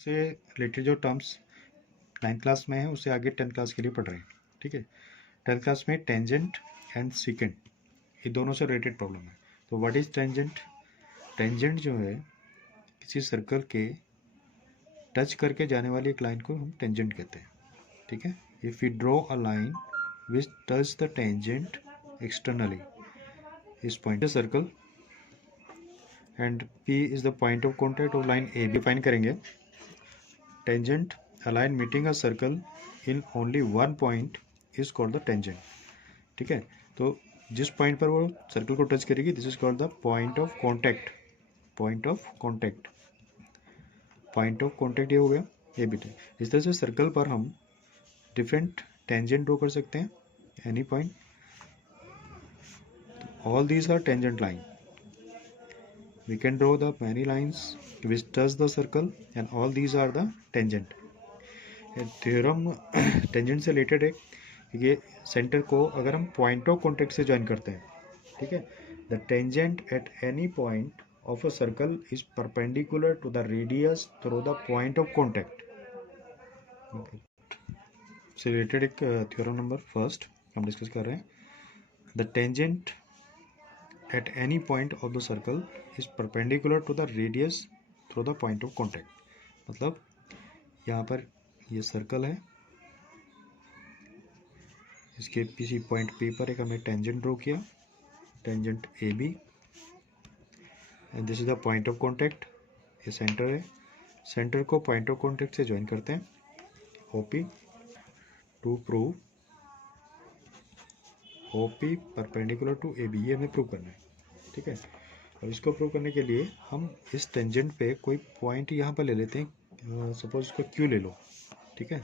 से रिलेटेड जो terms 9th class में है उससे आगे 10th क्लास के लिए पढ़ रहे हैं, ठीक है। 10th क्लास में टेंजेंट एंड सीकेंट ये दोनों से रिलेटेड प्रॉब्लम है। तो व्हाट इज टेंजेंट? टेंजेंट जो है किसी सर्कल के टच करके जाने वाली एक लाइन को हम टेंजेंट कहते हैं, ठीक है। If you draw a line which touch the tangent externally इस point circle and P is the point of contact of line A B define करेंगे। Tangent a line meeting a circle in only one point is called the tangent, ठीक है। तो जिस point पर वो circle को touch करेगी this is called the point of contact. Point of contact, point of contact ये हो गया ए बी टी। इस तरह से सर्कल पर हम डिफरेंट टेंजेंट ड्रॉ कर सकते हैं any point. All these are tangent line. We can draw the many lines which touch the circle and all these are the tangent. Theorem tangent से related है। ये सेंटर को अगर हम पॉइंट ऑफ कॉन्टैक्ट से ज्वाइन करते हैं, ठीक है। The tangent at any point of a circle is perpendicular to the radius through the point of contact से रिलेटेड एक थ्योरम नंबर फर्स्ट हम डिस्कस कर रहे हैं। The tangent at any point of the circle is perpendicular to the radius through the point of contact। मतलब यहाँ पर ये सर्कल है, इसके किसी पॉइंट P पर एक हमने टेंजेंट ड्रॉ किया, tangent A B, and this is the point of contact. ये सेंटर है, सेंटर को पॉइंट ऑफ कॉन्टैक्ट से ज्वाइन करते हैं OP to prove OP perpendicular to AB। ये हमें प्रूव करना है, ठीक है। अब इसको प्रूव करने के लिए हम इस टेंजेंट पे कोई पॉइंट यहाँ पर ले लेते हैं, सपोज इसको Q ले लो, ठीक है।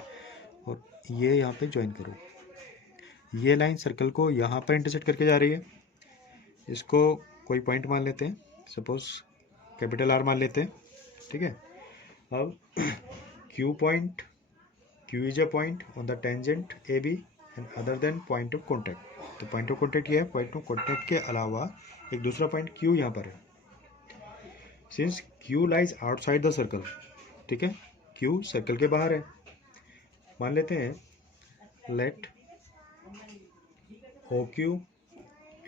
और ये यहाँ पे ज्वाइन करो। ये लाइन सर्कल को यहाँ पर इंटरसेक्ट करके जा रही है। इसको कोई पॉइंट मान लेते हैं, सपोज कैपिटल R मान लेते हैं, ठीक है। अब Q point, Q is a point on the tangent AB and other than point of contact. तो पॉइंट ऑफ कॉन्टैक्ट ये है, पॉइंट ऑफ कॉन्टैक्ट के अलावा एक दूसरा पॉइंट Q यहाँ पर है। Since Q lies outside the circle, ठीक है, Q सर्कल के बाहर है। मान लेते हैं लेट OQ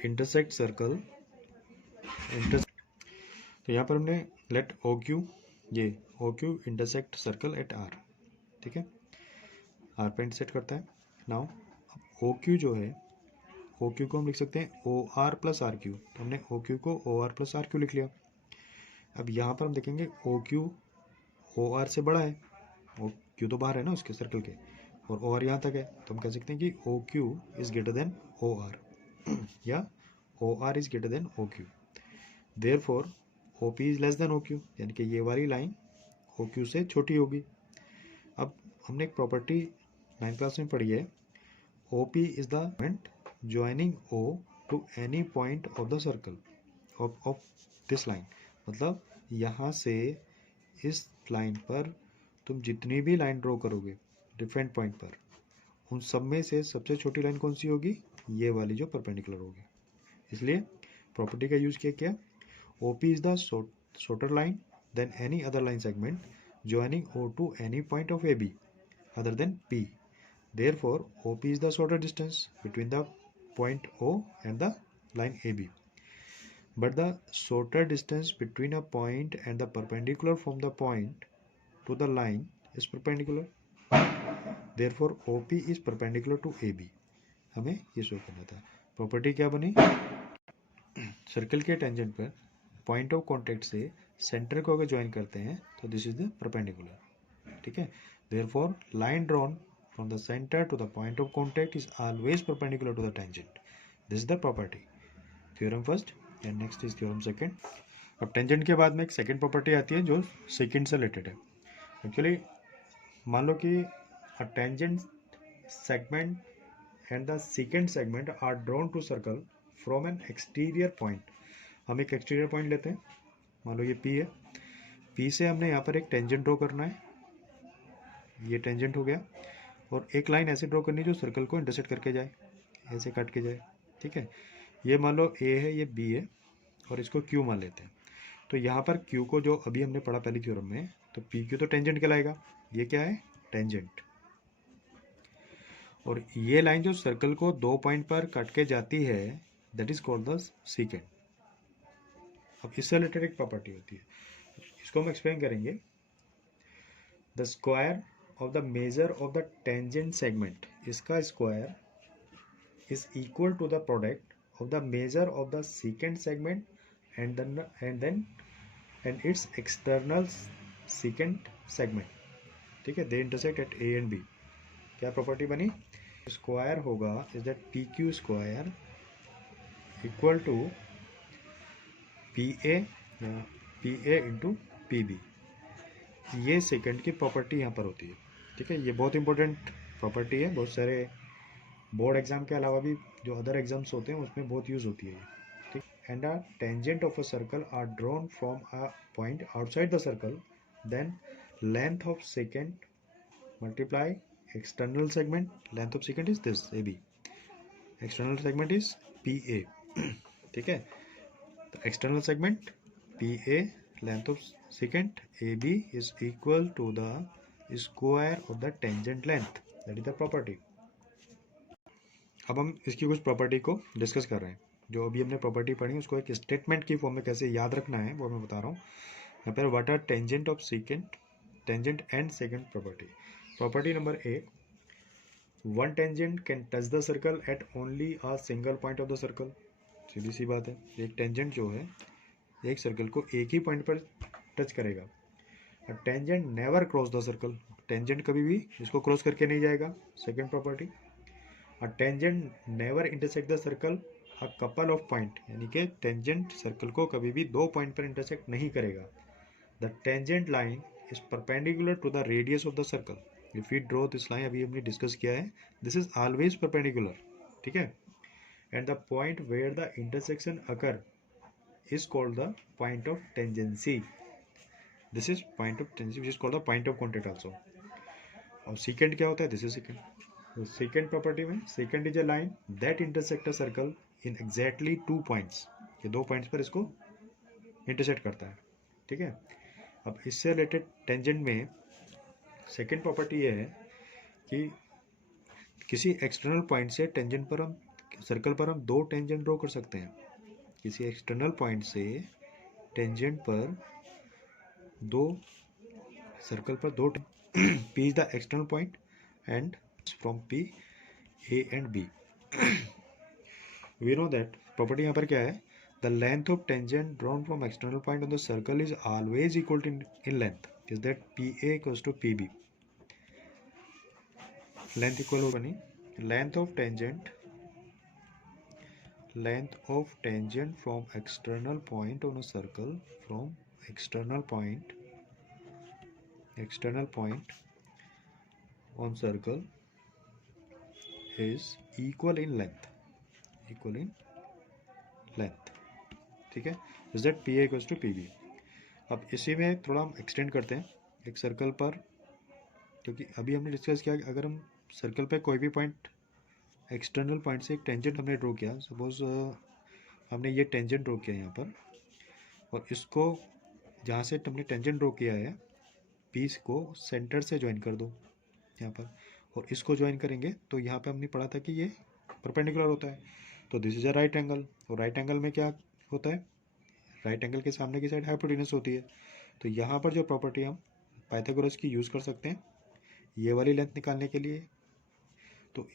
इंटरसेक्ट सर्कल तो यहाँ पर हमने लेट OQ, ये OQ intersect circle eight R, ठीक है। R पे इंटरसेक्ट करता है। नाउ अब OQ जो है, OQ को हम लिख सकते हैं OR प्लस RQ। तो हमने OQ को OR प्लस RQ लिख लिया। अब यहाँ पर हम देखेंगे OQ OR से बड़ा है, OQ तो बाहर है ना उसके सर्कल के, और OR यहाँ तक है। तो हम कह सकते हैं कि OQ is greater than OR या OR is greater than OQ। Therefore OP is less than OQ, यानी कि ये वाली लाइन OQ से छोटी होगी। अब हमने एक प्रॉपर्टी 9th क्लास में पढ़ी है, OP is the point joining O to any point of the circle of this line. मतलब यहाँ से इस लाइन पर तुम जितनी भी लाइन ड्रॉ करोगे डिफरेंट पॉइंट पर, उन सब में से सबसे छोटी लाइन कौन सी होगी? ये वाली जो परपेंडिकुलर होगी। इसलिए प्रॉपर्टी का यूज किया क्या? OP is the shorter line than any other line segment joining O to any point of AB other than P। Therefore, OP is the shorter distance between the point O and the line AB. But the shorter distance between a point and the perpendicular from the point to the line is perpendicular. Therefore, OP is perpendicular to AB. हमें ये show करना था। Property क्या बनी? Circle के tangent पर point of contact से centre को अगर ज्वाइन करते हैं तो दिस इज द परपेंडिकुलर, ठीक है। Therefore, line drawn from the center to the point of contact is always perpendicular to the tangent. This is the property. Theorem first and next is theorem second. अब tangent के बाद में एक second property आती है जो second से related है। एक्चुअली मान लो कि a tangent segment and the secant segment are drawn to circle from an exterior point. हम एक एक्सटीरियर पॉइंट लेते हैं, मान लो ये P है। P से हमने यहाँ पर एक टेंजेंट ड्रॉ करना है, ये टेंजेंट हो गया, और एक लाइन ऐसे ड्रॉ करनी जो सर्कल को इंटरसेक्ट करके जाए, ऐसे काट के जाए, ठीक है। ये मान लो A है, ये B है, और इसको Q मान लेते हैं। तो यहाँ पर Q को जो अभी हमने पढ़ा पहली थ्योरम में, तो पी क्यू तो टेंजेंट कहलाएगा, ये क्या है, टेंजेंट। और ये लाइन जो सर्कल को 2 पॉइंट पर कट के जाती है that is called the secant. अब इससे रिलेटेड एक प्रॉपर्टी होती है, इसको हम एक्सप्लेन करेंगे। The square of the measure of the tangent segment, इसका square is equal to the product of the measure of the secant segment and its external secant segment, ठीक है, they intersect at A and B। क्या property बनी, square होगा is that P Q square equal to P A या P A into P B. ये secant की property यहाँ पर होती है, ठीक है, ये बहुत इंपॉर्टेंट प्रॉपर्टी है, बहुत सारे बोर्ड एग्जाम के अलावा भी जो अदर एग्जाम्स होते हैं उसमें बहुत यूज होती है ये, ठीक। And a tangent of a circle are drawn from a point outside the circle, then length of secant multiply external segment, length of secant is this A B, external segment is P A, ठीक है। तो external segment P A, length of secant A B is equal to the square of the tangent length, that is the property. अब हम इसकी कुछ property को discuss कर रहे हैं। जो अभी हमने प्रॉपर्टी पढ़ी उसको एक स्टेटमेंट की फॉर्म में कैसे याद रखना है वो मैं बता रहा हूँ। यहाँ पर what are tangent of secant, tangent and secant property. Property number A, one tangent can touch the circle at only a single point of the circle. सीधी सी बात है, एक टेंजेंट जो है एक सर्कल को एक ही पॉइंट पर टच करेगा। Tangent never cross the circle, tangent कभी भी इसको क्रॉस करके नहीं जाएगा, second property. A tangent never intersect the circle a couple of point, यानी कि टेंजेंट सर्कल को कभी भी 2 पॉइंट पर इंटरसेक्ट नहीं करेगा। The tangent line is perpendicular to the radius of the circle. If we draw this line, अभी हमने डिस्कस किया है, दिस इज ऑलवेज परपेंडिकुलर, ठीक है। And the point where the intersection occur is called the point of tangency. This is point of tangency which is called the point of contact also. और secant क्या होता है, this is secant. तो secant property में secant is a line that intersect a circle in exactly 2 points, ये 2 points पर इसको intersect करता है, ठीक है। अब इससे रिलेटेड टेंजेंट में सेकेंड प्रॉपर्टी ये है कि किसी एक्सटर्नल पॉइंट से टेंजेंट पर हम सर्कल पर हम 2 टेंजेंट ड्रॉ कर सकते हैं। किसी एक्सटर्नल पॉइंट से टेंजेंट पर 2 सर्कल पर 2 P is the external point and from P A and B. We know that property यहाँ पर क्या है, the length of tangent drawn from external point on the circle is always equal to in length, is that P A equals to P B. Length equal हो बनी length of tangent from external point on a circle, from external point on circle is equal in length, ठीक है, is that P A equals to P B. अब इसी में थोड़ा हम extend करते हैं एक सर्कल पर, क्योंकि अभी हमने डिस्कस किया कि अगर हम सर्कल पे कोई भी पॉइंट एक्सटर्नल पॉइंट से एक टेंजेंट हमने ड्रॉ किया, सपोज हमने ये टेंजेंट ड्रॉ किया यहाँ पर, और इसको जहाँ से हमने टेंजेंट ड्रॉ किया है पीस को सेंटर से ज्वाइन कर दो यहाँ पर, और इसको ज्वाइन करेंगे तो यहाँ पे हमने पढ़ा था कि ये परपेंडिकुलर होता है। तो this is a right angle, और राइट एंगल में क्या होता है, राइट एंगल के सामने की साइड हाइपोटेनस होती है। तो यहाँ पर जो प्रॉपर्टी हम पाइथागोरस की यूज़ कर सकते हैं ये वाली लेंथ निकालने के लिए। तो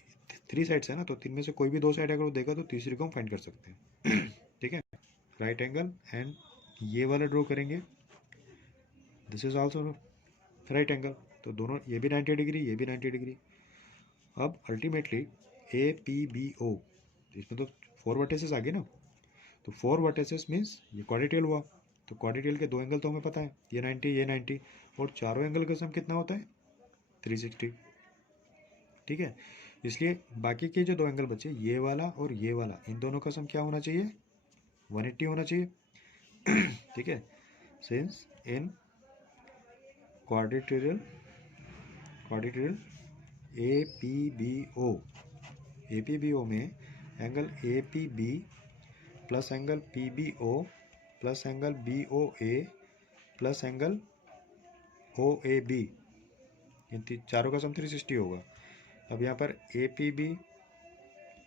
3 साइड्स है ना, तो 3 में से कोई भी 2 साइड अगर वो देगा तो तीसरी को हम फाइंड कर सकते हैं, ठीक है। राइट एंगल एंड ये वाला ड्रॉ करेंगे, this is also right angle, तो दोनों ये भी 90 डिग्री, ये भी 90 डिग्री। अब ultimately A P B O, इसमें तो 4 वर्टिसेस आ गए ना, तो 4 वर्टिसेस मीन्स ये क्वाड्रेटियल हुआ। तो क्वाड्रेटियल के 2 एंगल तो हमें पता है, ये 90 ये 90, और चारों एंगल का सम कितना होता है 360, ठीक है। इसलिए बाकी के जो 2 एंगल बचे ये वाला और ये वाला, इन दोनों का सम क्या होना चाहिए 180 होना चाहिए, ठीक है। Since in quadrilateral A P B O में angle A P B plus angle P B O plus angle B O A plus angle O A B, इन चारों का सम 360 होगा। अब यहाँ पर A P B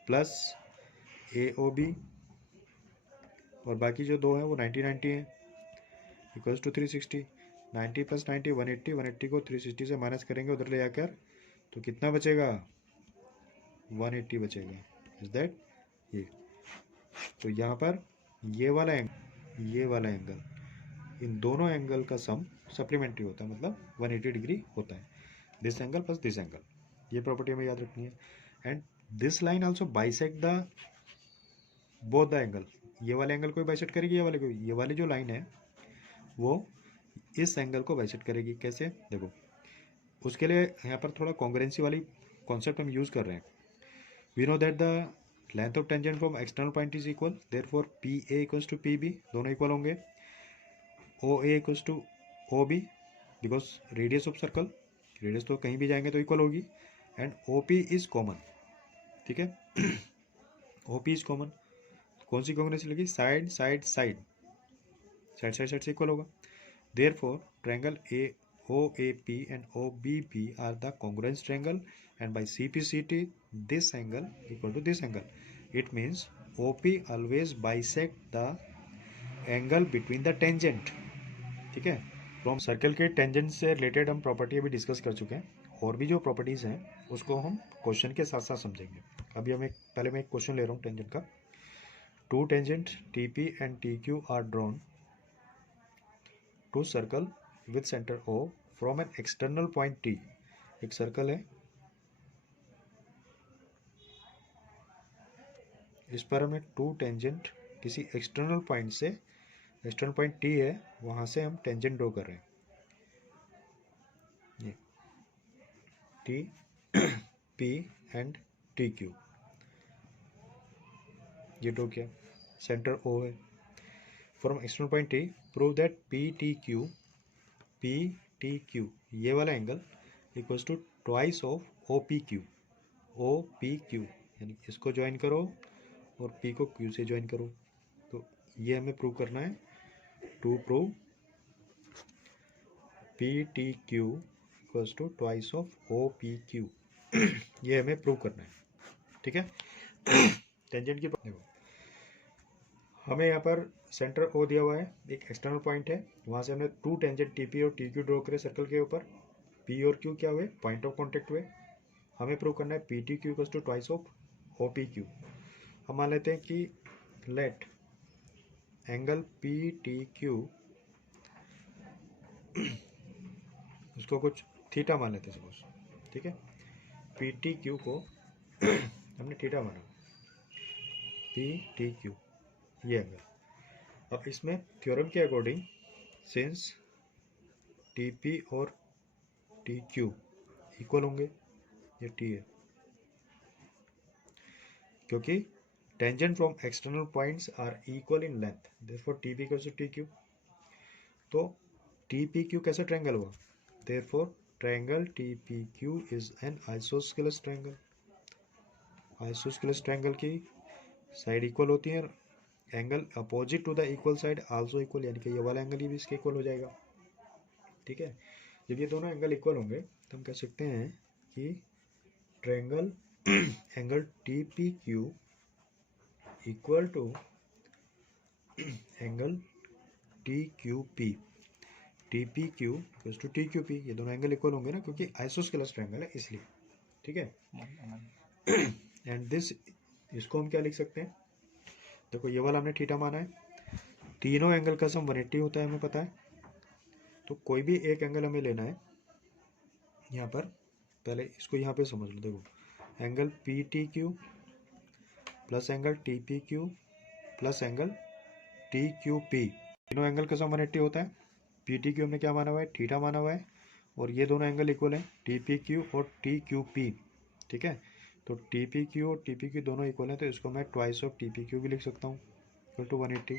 plus A O B और बाकी जो दो हैं वो 90 90 हैं, इक्वल्स टू 360। 90 प्लस 90 180, 180 को 360 से माइनस करेंगे उधर ले आकर, तो कितना बचेगा, 180 बचेगा। इज दैट ये। तो यहाँ पर ये वाला एंगल, इन दोनों एंगल का सम सप्लीमेंट्री होता है, मतलब 180 डिग्री होता है। This angle plus this angle, ये प्रॉपर्टी हमें याद रखनी है। And this line also bisect the both the angle, ये वाले एंगल को बाइसेक्ट करेगी, ये वाले को। ये वाली जो लाइन है वो इस एंगल को बाइसेक्ट करेगी। कैसे, देखो, उसके लिए यहाँ पर थोड़ा कॉन्ग्रुएंसी वाली कॉन्सेप्ट हम यूज़ कर रहे हैं। We know that the length of tangent from external point is equal, therefore P A equals to P B, दोनों इक्वल होंगे। O A equals to O B, because radius of circle, radius तो कहीं भी जाएंगे तो equal होगी। And O P is common, ठीक है। ओ पी इज कॉमन, कौन सी कॉन्ग्रुएंसी लगी, side side side, side side side से इक्वल होगा। Therefore triangle A O A P and O B P are the congruent triangle, and by CPCT this angle equal to this angle. It means OP always bisect the angle between the tangent, ठीक है। From circle के tangent से related हम property अभी discuss कर चुके हैं, और भी जो प्रॉपर्टीज़ हैं उसको हम क्वेश्चन के साथ साथ समझेंगे। अभी पहले मैं एक क्वेश्चन ले रहा हूँ टेंजेंट का। Two tangent T P and T Q are drawn to circle with centre O from an external point T। एक सर्कल है, इस पर हमें टू टेंजेंट किसी एक्सटर्नल पॉइंट से, एक्सटर्नल पॉइंट T है, वहाँ से हम टेंजेंट ड्रॉ कर रहे हैं। ये T P and T Q, ये ड्रॉ किया, सेंटर O है। From external point T prove that P T Q, ये वाला angle equals to twice of O P Q, यानी इसको ज्वाइन करो और P को Q से ज्वाइन करो। तो ये हमें प्रूव करना है, to prove P T Q equals to twice of O P Q, ये हमें प्रूव करना है, ठीक है। टेंजेंट की देखो, हमें यहाँ पर सेंटर ओ दिया हुआ है, एक एक्सटर्नल पॉइंट है, वहाँ से हमने टू टेंजेंट टी पी और टी क्यू ड्रॉ करे सर्कल के ऊपर। पी और क्यू क्या हुए, पॉइंट ऑफ कॉन्टेक्ट हुए। हमें प्रूव करना है P T Q equals to twice of O P Q. हम मान लेते हैं कि let angle P T Q, उसको कुछ थीटा मान लेते हैं सपोज, ठीक है। पी टी क्यू को हमने थीटा माना, पी टी क्यू ये एंगल। अब इसमें थ्योरम के अकॉर्डिंग, सिंस टी पी और टी क्यू इक्वल होंगे, ये टी है, क्योंकि tangent from external points are equal in length, therefore T P equals to T Q. तो टी पी क्यू कैसा ट्रायंगल हुआ, therefore triangle T P Q is an isosceles triangle. Isosceles triangle की side equal होती है, angle opposite to the equal side also equal, यानी कि ये वाला एंगल ये भी इसके इक्वल हो जाएगा, ठीक है। जब ये दोनों एंगल इक्वल होंगे तो हम कह सकते हैं कि triangle angle T P Q equal to angle T Q P, T P Q equals to T Q P, ये दोनों एंगल इक्वल होंगे ना, क्योंकि आइसोस्केलस ट्रायंगल है इसलिए, ठीक है। एंड दिस, इसको हम क्या लिख सकते हैं, देखो ये वाला हमने थीटा माना है, तीनों एंगल का सम 180 होता है हमें पता है। तो कोई भी एक एंगल हमें लेना है, यहाँ पर पहले इसको यहाँ पे समझ लो, देखो angle P T Q plus angle T P Q plus angle T Q P, तीनों एंगल का सम 180 होता है। पी टी क्यू हमने क्या माना हुआ है, थीटा माना हुआ है, और ये दोनों एंगल इक्वल हैं, टी पी क्यू और टी क्यू पी, ठीक है। तो टी पी क्यू और टी पी क्यू दोनों इक्वल हैं, तो इसको मैं twice of T P Q भी लिख सकता हूँ, इक्वल टू 180।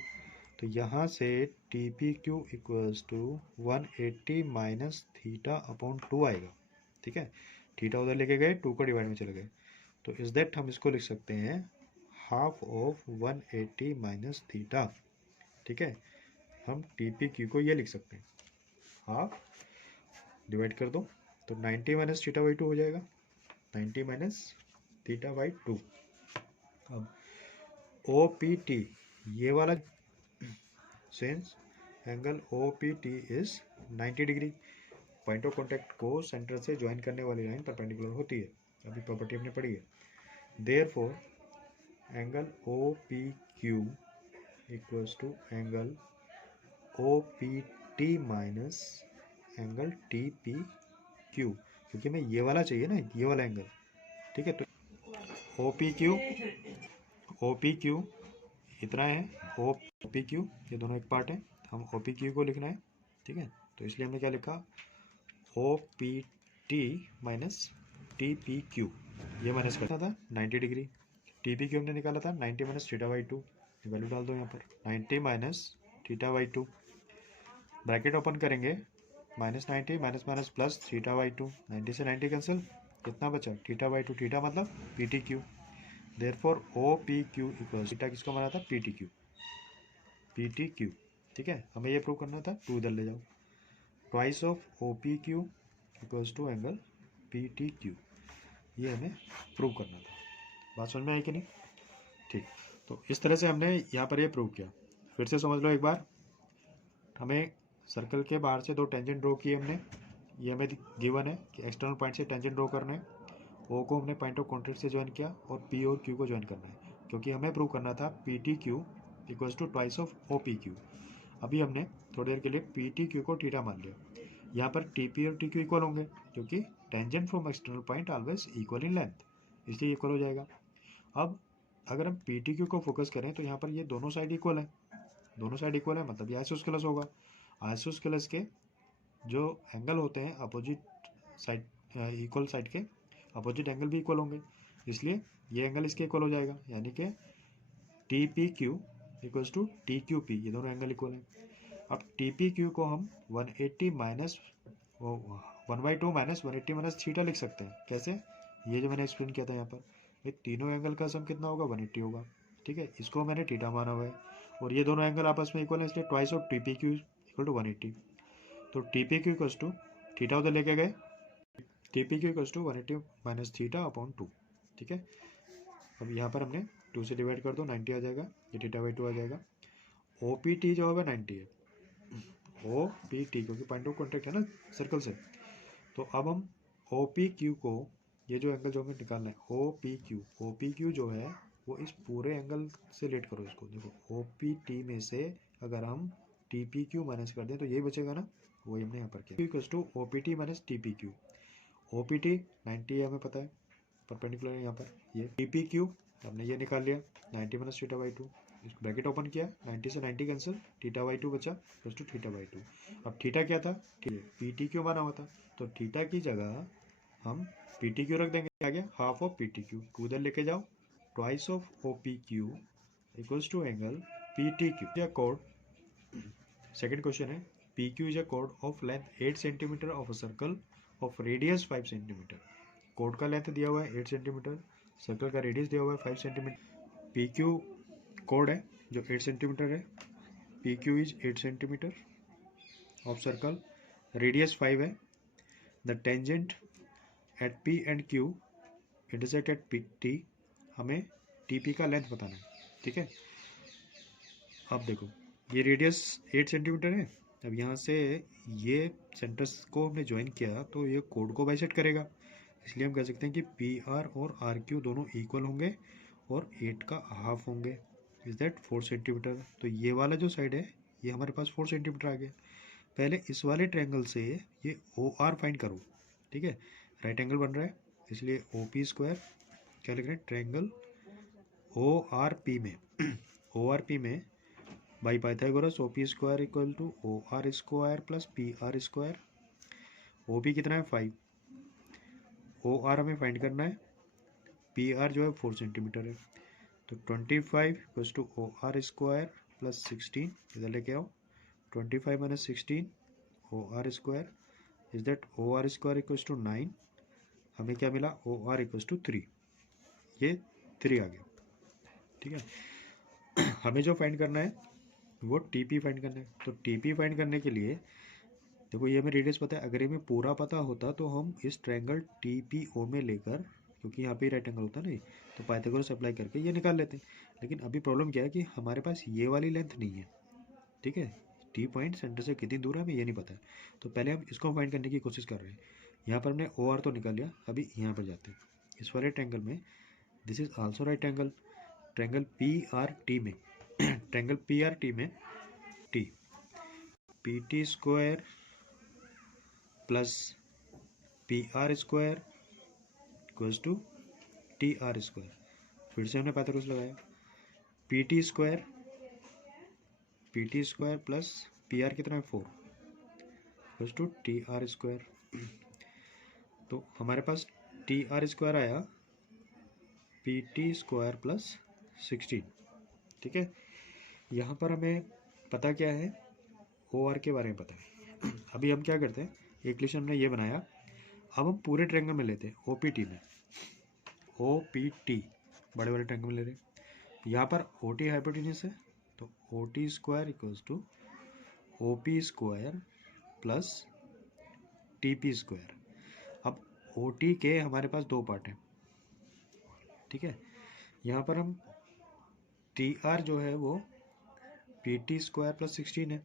तो यहाँ से T P Q equals to 180 minus theta upon 2 आएगा, ठीक है। थीटा उधर लेके गए, 2 को डिवाइड में चले गए, तो इस दैट हम इसको लिख सकते हैं हाफ ऑफ 180 माइनस थीटा, ठीक है। हम टी पी क्यू को ये लिख सकते हैं, हाफ डिवाइड कर दो तो 90 माइनस थीटा बाई 2 हो जाएगा, 90 माइनस थीटा बाई 2। अब ओ पी टी ये वाला since angle O P T is 90 degree. Point of contact को सेंटर से ज्वाइन करने वाली लाइन परपेंडिकुलर होती है, अभी प्रॉपर्टी हमने पढ़ी है। Therefore angle O P Q equals to angle O P T minus angle T P Q, क्योंकि हमें ये वाला चाहिए ना, ये वाला एंगल। ठीक है, तो ओ पी क्यू इतना है, ओ पी क्यू ये दोनों एक पार्ट है, हम ओ पी क्यू को लिखना है। ठीक है, तो इसलिए हमने क्या लिखा, O P T minus T P Q, ये माइनस करना था 90 डिग्री। टी पी क्यू हमने निकाला था 90 माइनस थीटा बाई 2, वैल्यू डाल दो यहाँ पर 90 minus theta by 2, bracket open करेंगे, minus 90 minus minus plus theta by 2, 90 से 90 कैंसिल, कितना बचा थीटा बाई 2, थीटा मतलब P T Q. Therefore O P Q equals theta किसको बना था, P T Q, P T Q. ठीक है, हमें ये प्रूव करना था, 2 इधर ले जाओ, twice of O P Q equals to angle P T Q, ये हमें प्रूव करना था। बात समझ में आई कि नहीं? ठीक, तो इस तरह से हमने यहाँ पर ये प्रूव किया। फिर से समझ लो एक बार, हमें सर्कल के बाहर से 2 टेंजेंट ड्रॉ किए हमने, ये हमें गिवन है कि एक्सटर्नल पॉइंट से टेंजेंट ड्रॉ करना है, ओ को हमने पॉइंट ऑफ कॉन्टैक्ट से ज्वाइन किया और पी और क्यू को ज्वाइन करना है, क्योंकि हमें प्रूव करना था P T Q equals to twice of O P Q. अभी हमने थोड़ी देर के लिए पी टी क्यू को थीटा मान लिया, यहाँ पर टी पी और टी क्यू इक्वल होंगे, क्योंकि tangent from external point always equal in length, इसलिए इक्वल हो जाएगा। अब अगर हम पी टी क्यू को फोकस करें तो यहाँ पर ये दोनों साइड इक्वल है, दोनों साइड इक्वल है मतलब ये आइसोस्केलस होगा। आइसोस्केलस के जो एंगल होते हैं अपोजिट साइड, इक्वल साइड के अपोजिट एंगल भी इक्वल होंगे, इसलिए ये एंगल इसके इक्वल हो जाएगा, यानी कि T P Q equals to T Q P, ये दोनों एंगल इक्वल हैं। अब टी पी क्यू को हम 180 माइनस 1/2 माइनस 180 माइनस थीटा लिख सकते हैं। कैसे? ये जो मैंने एक्सप्लेन किया था यहाँ पर, ये तीनों एंगल का सम कितना होगा, 180 होगा। ठीक है, इसको मैंने थीटा माना हुआ है और ये दोनों एंगल आपस में इक्वल है, इसलिए twice of T P Q equal to 180। तो T P Q equals to theta उधर लेके गए, T P Q equals to 180 minus theta upon 2। ठीक है, अब यहाँ पर हमने 2 से डिवाइड कर दो, 90 आ जाएगा, ये थीटा बाई 2 आ जाएगा। ओ पी टी जो होगा 90 है, ओ पी टी क्योंकि पॉइंट ऑफ कॉन्टैक्ट है ना सर्कल से। तो अब हम ओ पी क्यू को, ये जो एंगल जो हमें निकालना है ओ पी क्यू जो है वो इस पूरे एंगल से लेट करो इसको। देखो ओ पी टी में से अगर हम टी पी क्यू माइनस कर दें तो यही बचेगा ना, वही हमने यहाँ पर किया, equals to O P T minus T P Q. O P T 90 हमें पता है, परपेंडिकुलर है यहाँ पर, ये टी पी क्यू हमने ये निकाल लिया 90 माइनस थीटा बाई 2, इसको ब्रैकेट ओपन किया, 90 से 90 कैंसिल, थीटा बाई 2 बचा प्लस टू थीटा बाई 2। अब थीटा क्या था, पी टी क्यू माना हुआ था, तो थीटा की जगह हम पी टी क्यू रख देंगे, आ गया half of P T Q, उधर लेके जाओ, twice of O P Q equals to angle P T Q. या कोड, सेकेंड क्वेश्चन है, पी क्यू इज अ कोड of length 8 centimetre of a circle of radius 5 centimetre. कोड का length दिया हुआ है 8 सेंटीमीटर, सर्कल का रेडियस दिया हुआ है 5 सेंटीमीटर। पी क्यू कोड है जो 8 सेंटीमीटर है, P Q is 8 centimetre of circle, radius 5 है। The tangent at P and Q intersect eight P T, हमें टी पी का लेंथ बताना है। ठीक है, अब देखो ये रेडियस 8 सेंटीमीटर है, अब यहाँ से ये सेंटर्स को हमने ज्वाइन किया तो ये कोड को बाइसेक्ट करेगा, इसलिए हम कह सकते हैं कि पी आर और आर क्यू दोनों इक्वल होंगे और 8 का हाफ होंगे, इज दैट 4 सेंटीमीटर। तो ये वाला जो साइड है ये हमारे पास 4 सेंटीमीटर आ गया। पहले इस वाले ट्रायंगल से ये ओ आर फाइंड करो। ठीक है, राइट एंगल बन रहा है, इसलिए ओ पी स्क्वायर, क्या लिख रहे हैं, ट्रायंगल ओ आर पी में ओ आर पी में by Pythagoras O P square equal to O R square plus P R square. O P कितना है 5, ओ आर हमें फाइंड करना है, पी आर जो है 4 सेंटीमीटर है, तो 25 equals to O R square plus 16, इधर लेके आओ, 25 minus 16 O R square, is that O R square equals to 9, हमें क्या मिला, ओ आर इक्वल्स टू 3, ये 3 आ गया। ठीक है, हमें जो फाइंड करना है वो टी पी फाइंड करना है, तो टी पी फाइंड करने के लिए देखो ये हमें रेडियस पता है, अगर ये हमें पूरा पता होता तो हम इस ट्रायंगल टी पी ओ में लेकर, क्योंकि यहाँ पे राइट एंगल होता है ना, तो पाइथागोरस अप्लाई करके ये निकाल लेते हैं। लेकिन अभी प्रॉब्लम क्या है कि हमारे पास ये वाली लेंथ नहीं है, ठीक है। टी पॉइंट सेंटर से कितनी दूर है हमें ये नहीं पता है, तो पहले हम इसको फाइंड करने की कोशिश कर रहे हैं। यहाँ पर हमने ओ आर तो निकाल लिया, अभी यहाँ पर जाते हैं इस वाले ट्रायंगल में। This is also right angle, triangle P R T में ट्रायंगल पी आर टी में T P T square plus P R square equals to T R square. फिर से हमने पाइथागोरस लगाया, P T square plus P R कितना है 4 equals to T R square. तो हमारे पास टी आर स्क्वायर आया पी टी स्क्वायर प्लस 16, ठीक है। यहाँ पर हमें पता क्या है, ओ आर के बारे में पता है। अभी हम क्या करते हैं, इक्वेशन हमने ये बनाया, अब हम पूरे ट्रायंगल में लेते हैं ओ पी टी में, ओ पी टी बड़े बड़े ट्रायंगल में ले रहे हैं। यहाँ पर ओ टी हाइपोटेन्यूस है, तो O T square equals to O P square plus T P square. अब ओ टी के हमारे पास दो पार्ट हैं, ठीक है। यहाँ पर हम टी आर जो है वो पी टी स्क्वायर प्लस 16 है,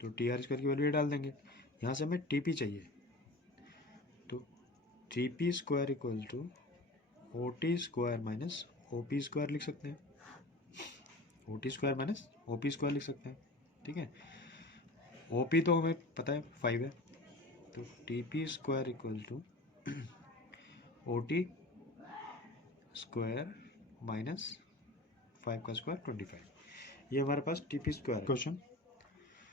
तो टी आर स्क्वायर की वैल्यू डाल देंगे। यहाँ से हमें टी पी चाहिए, तो T P square equal to O T square minus O P square लिख सकते हैं, O T square minus O P square लिख सकते हैं, ठीक है। ओ पी तो हमें पता है 5 है, तो T P square equal to O T square minus 5 का स्क्वायर 25। ये हमारे पास T P square. Question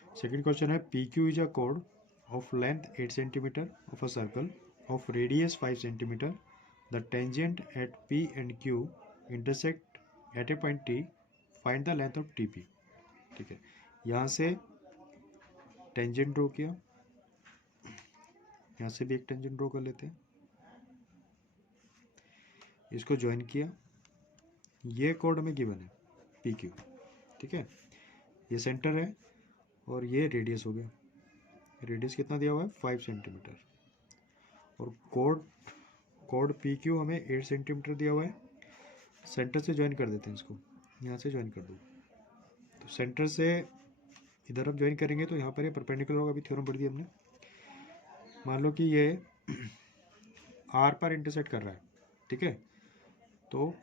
second question है, पी क्यू इज अ कोड of length 8 centimetre of a circle of radius 5 centimetre. The tangent at P and Q intersect at a point T, find the length of T P, ठीक है। यहाँ से tangent draw किया, यहाँ से भी एक टेंजेंट ड्रॉ कर लेते हैं, इसको ज्वाइन किया, ये कोड हमें गिवन है पी क्यू, ठीक है। ये सेंटर है और ये रेडियस हो गया, रेडियस कितना दिया हुआ है 5 सेंटीमीटर, और कोड पी क्यू हमें 8 सेंटीमीटर दिया हुआ है। सेंटर से ज्वाइन कर देते हैं इसको, यहाँ से ज्वाइन कर दो, तो सेंटर से इधर हम ज्वाइन करेंगे तो यहाँ पर ये परपेंडिकुलर होगा, अभी थ्योरम पढ़ दिया हमने। मान लो कि ये आर पर इंटरसेक्ट कर रहा है, ठीक है, तो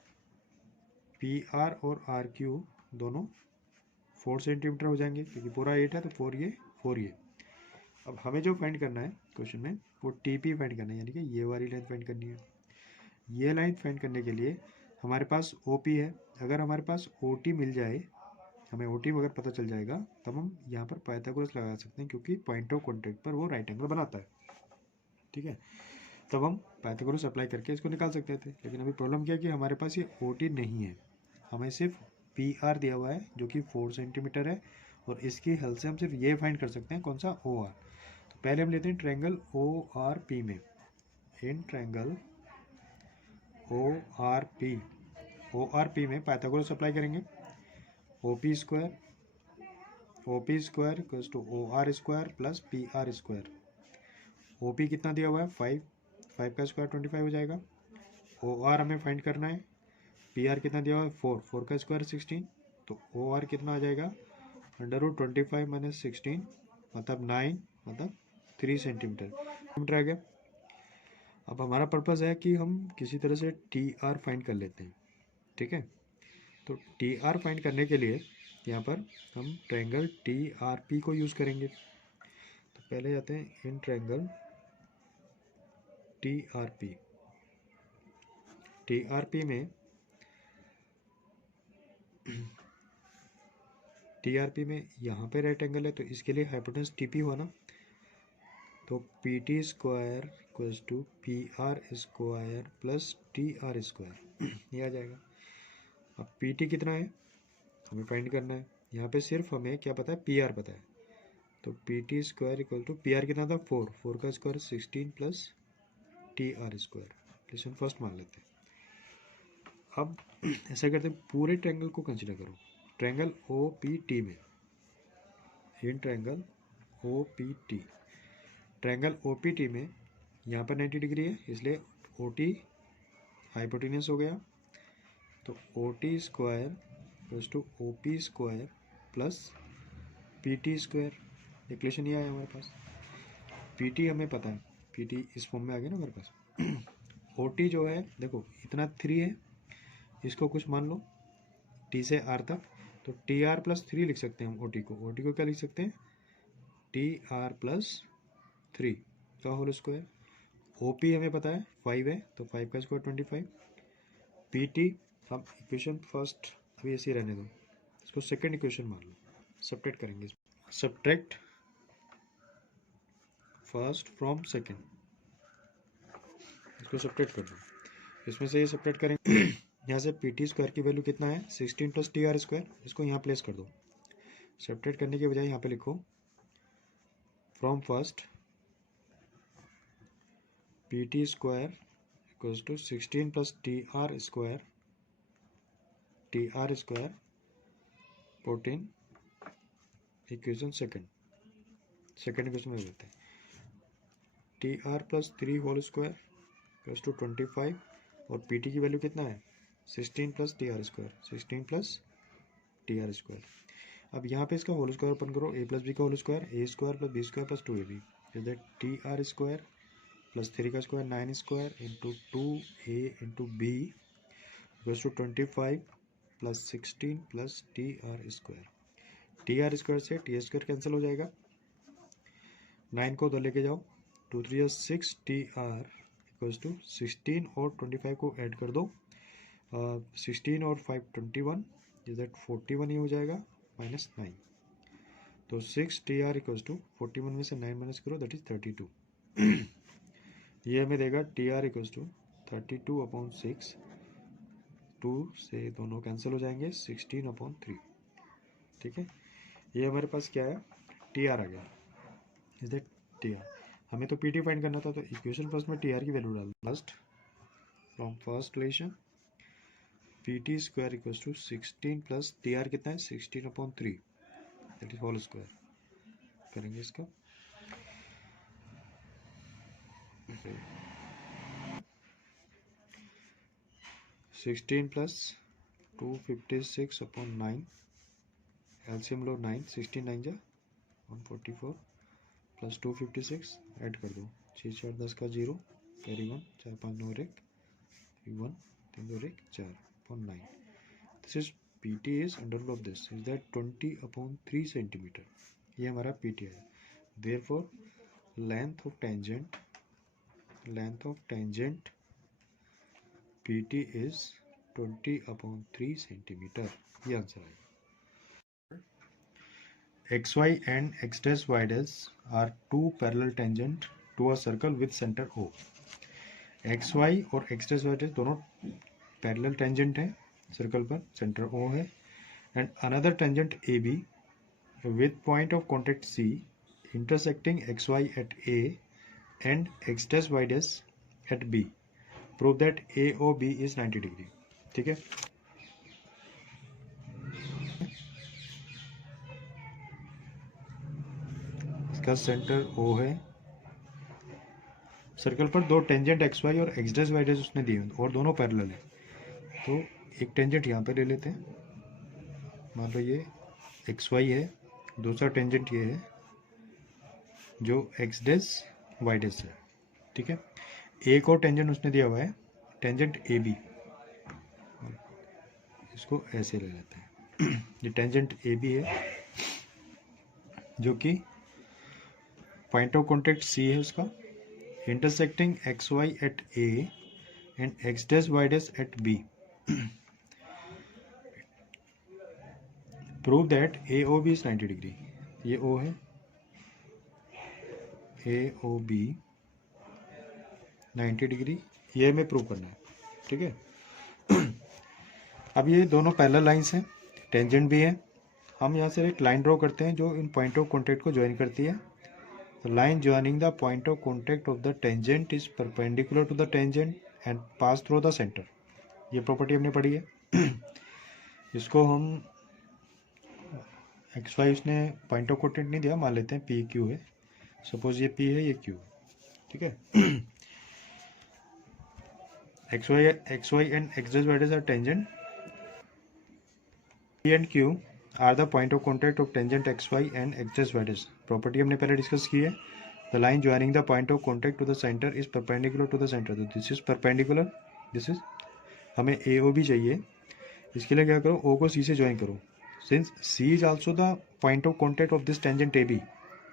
पी आर और आर क्यू दोनों 4 सेंटीमीटर हो जाएंगे, क्योंकि पूरा 8 है तो 4 ये। अब हमें जो फाइंड करना है क्वेश्चन में वो टी पी फाइंड करना है, यानी कि ये वाली लेंथ फाइंड करनी है। ये लाइन फाइंड करने के लिए हमारे पास ओ पी है, अगर हमारे पास ओ टी मिल जाए, हमें ओ टी अगर पता चल जाएगा, तब हम यहाँ पर पाइथागोरस लगा सकते हैं, क्योंकि पॉइंट ऑफ कॉन्टैक्ट पर वो राइट एंगल बनाता है, ठीक है। तब हम पाइथागोरस अप्लाई करके इसको निकाल सकते थे। लेकिन अभी प्रॉब्लम क्या है कि हमारे पास ये ओ टी नहीं है, हमें सिर्फ पी आर दिया हुआ है जो कि 4 सेंटीमीटर है, और इसकी हेल्प से हम सिर्फ ये फाइंड कर सकते हैं कौन सा ओ आर। तो पहले हम लेते हैं ट्रायंगल ओ आर पी में, in triangle O R P में पाइथागोरस अप्लाई करेंगे, O P square equals to O R square plus P R square. O P कितना दिया हुआ है 5 का स्क्वायर 25 हो जाएगा। ओ आर हमें फाइंड करना है, पी आर कितना दिया हुआ है 4 का स्क्वायर 16, तो ओ आर कितना आ जाएगा √25 माइनस 16 मतलब 9 मतलब 3 सेंटीमीटर आ गया। अब हमारा पर्पज़ है कि हम किसी तरह से टी आर फाइंड कर लेते हैं, ठीक है। तो टी आर फाइंड करने के लिए यहाँ पर हम ट्रायंगल टी आर पी को यूज़ करेंगे। तो पहले जाते हैं in triangle T R P में टीआरपी में यहाँ पे राइट एंगल है, तो इसके लिए हाइपोटेन्यूस टीपी हुआ ना, तो P T square equals to P R square plus T R square ये आ जाएगा। अब पी टी कितना है हमें फाइंड करना है, यहाँ पे सिर्फ हमें क्या पता है पी आर पता है, तो P T square equal to P R कितना था 4 का square 16 plus T R square. लेसन फर्स्ट मान लेते हैं। अब ऐसा करते हैं, पूरे ट्रायंगल को कंसिडर करो, ट्रायंगल ओ पी टी में, in triangle OPT, triangle OPT में यहाँ पर 90 डिग्री है, इसलिए OT हाइपोटेन्यूस हो गया। तो OT square plus to OP square plus PT square, equation ये आया हमारे पास। PT हमें पता है, PT इस फॉर्म में आ गया ना हमारे पास। OT जो है देखो इतना 3 है, इसको कुछ मान लो T से R तक, तो TR प्लस 3 लिख सकते हैं हम OT को। OT को क्या लिख सकते हैं? TR प्लस 3 का होल स्क्वायर। OP हमें पता है 5 है, तो 5 का स्क्वायर 25। PT हम इक्वेशन फर्स्ट अभी ऐसे ही रहने दो, इसको सेकंड इक्वेशन मान लो, सब्ट्रैक्ट करेंगे। सब्ट्रैक्ट फर्स्ट फ्रॉम सेकंड, इसको सब्ट्रैक्ट कर दो, इसमें से ये सब्ट्रैक्ट करेंगे। यहाँ से PT स्क्वायर की वैल्यू कितना है? 16 प्लस TR स्क्वायर, इसको यहाँ प्लेस कर दो। सब्ट्रैक्ट करने के बजाय यहाँ पे लिखो from first PT square equals to 16 plus TR square, TR square 14 equation second equation में देते हैं। TR plus 3 whole square plus two 25, और PT की वैल्यू कितना है? 16 plus TR square, 16 plus TR square. अब यहाँ पे इसका होल स्क्वायर ओपन करो, A प्लस बी का whole square, A square plus B square plus 2AB is that TR square plus 3 का square 9 square into 2A into B equals to 25 plus 16 plus TR square. TR square से TR square cancel हो जाएगा, 9 को उधर लेके जाओ, 2 3 6 TR equals to 16 और 25 को ऐड कर दो, 16 और 5 21 इज दैट 41 ही हो जाएगा माइनस 9। तो 6 TR इक्वल्स टू 41 में से 9 माइनस करो, दैट इज 32। ये हमें देगा TR इक्वल्स टू 32/6, 2 से दोनों कैंसिल हो जाएंगे, 16/3। ठीक है, ये हमारे पास क्या है? TR आ गया, इज दैट TR। हमें तो PT फाइंड करना था, तो इक्वेशन फर्स्ट में TR की वैल्यू डाल। First from first relation PT square equals to 16 plus TR कितना है? 16/3, दैट इज होल स्क्वायर। करेंगे इसका, सिक्सटीन प्लस 256/9, एलसीएम लो 9, 16 9 जा 144 प्लस 256 ऐड कर दो, 6 4 10 का 0, carry 1, 4 5 9 1 1 3 2 1 4/9। This is PT is under root of this is that 20/3 centimetre. ये हमारा PT है। Therefore length of tangent PT is 20/3 centimetre. ये आंसर है। XY and X dash Y dash are two parallel tangent to a circle with center O. XY और X dash Y dash दोनों parallel tangent हैं circle पर, centre O है, and another tangent AB with point of contact C intersecting XY at A and X dash Y dash at B. Prove that AOB is 90 degree. ठीक है, इसका centre O है, circle पर दो tangent XY और X dash Y dash उसने दिए और दोनों पैरेलल है। तो एक टेंजेंट यहाँ पे ले लेते हैं, मान लो ये XY है, दूसरा टेंजेंट ये है जो X डैश Y डैश है। ठीक है, एक और टेंजेंट उसने दिया हुआ है, टेंजेंट AB, इसको ऐसे ले लेते हैं। ये टेंजेंट AB है जो कि पॉइंट ऑफ कॉन्टेक्ट C है उसका, intersecting XY at A and X dash Y dash at B। Prove that AOB is 90 degree. ये O है, AOB 90 डिग्री, ये हमें प्रूव करना है। ठीक है, अब ये दोनों पैरेलल लाइंस हैं, टेंजेंट भी है। हम यहाँ से एक लाइन ड्रॉ करते हैं जो इन पॉइंट ऑफ कॉन्टैक्ट को ज्वाइन करती है। Line joining the point of contact of the tangent is perpendicular to the tangent and pass through the centre. ये प्रॉपर्टी हमने पढ़ी है। इसको हम एक्स वाई उसने पॉइंट ऑफ कॉन्टेक्ट नहीं दिया, मान लेते हैं पी क्यू है, सपोज ये पी है ये क्यू, ठीक है। X Y and X Y dash are tangent, P and Q R the point of contact of tangent X Y and X Y dash. Property हमने पहले डिस्कस की है, the line joining the point of contact to the centre is perpendicular to the centre, तो this is perpendicular, this is, हमें A ओ भी चाहिए, इसके लिए क्या करो, ओ को सी से ज्वाइन करो, since C is also the point of contact of this tangent A B,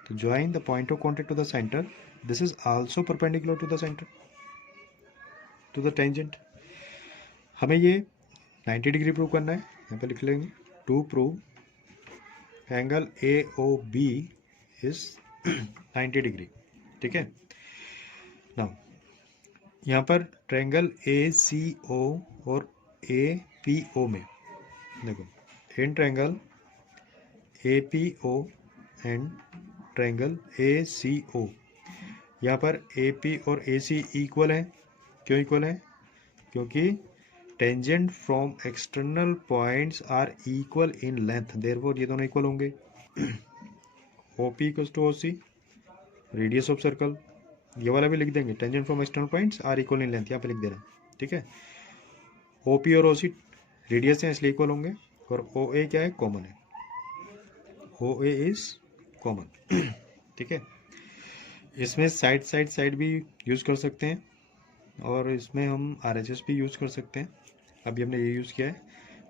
तो join the point of contact to the centre, this is also perpendicular to the centre to the tangent. हमें ये 90 degree prove करना है, यहाँ पे लिख लेंगे to prove angle A O B is 90 degree, ठीक है। नाउ यहाँ पर ट्रायंगल ए सी ओ और ए पी ओ में देखो, in triangle A P O and triangle A C O, यहाँ पर ए पी और ए सी इक्वल है, क्यों इक्वल है, क्योंकि tangent from external points are equal in length, therefore ये दोनों इक्वल होंगे। O P equals to O C, radius of circle, ये वाला भी लिख देंगे, tangent from external points are equal in length, यहाँ पे लिख देना, ठीक है। ओ पी और ओ सी रेडियस है इसलिए इक्वल होंगे, और ओ ए क्या है, कॉमन है, ओ ए इज कॉमन, ठीक है। इसमें साइड भी यूज़ कर सकते हैं, और इसमें हम आर एच एस भी यूज़ कर सकते हैं, अभी हमने ये यूज़ किया है।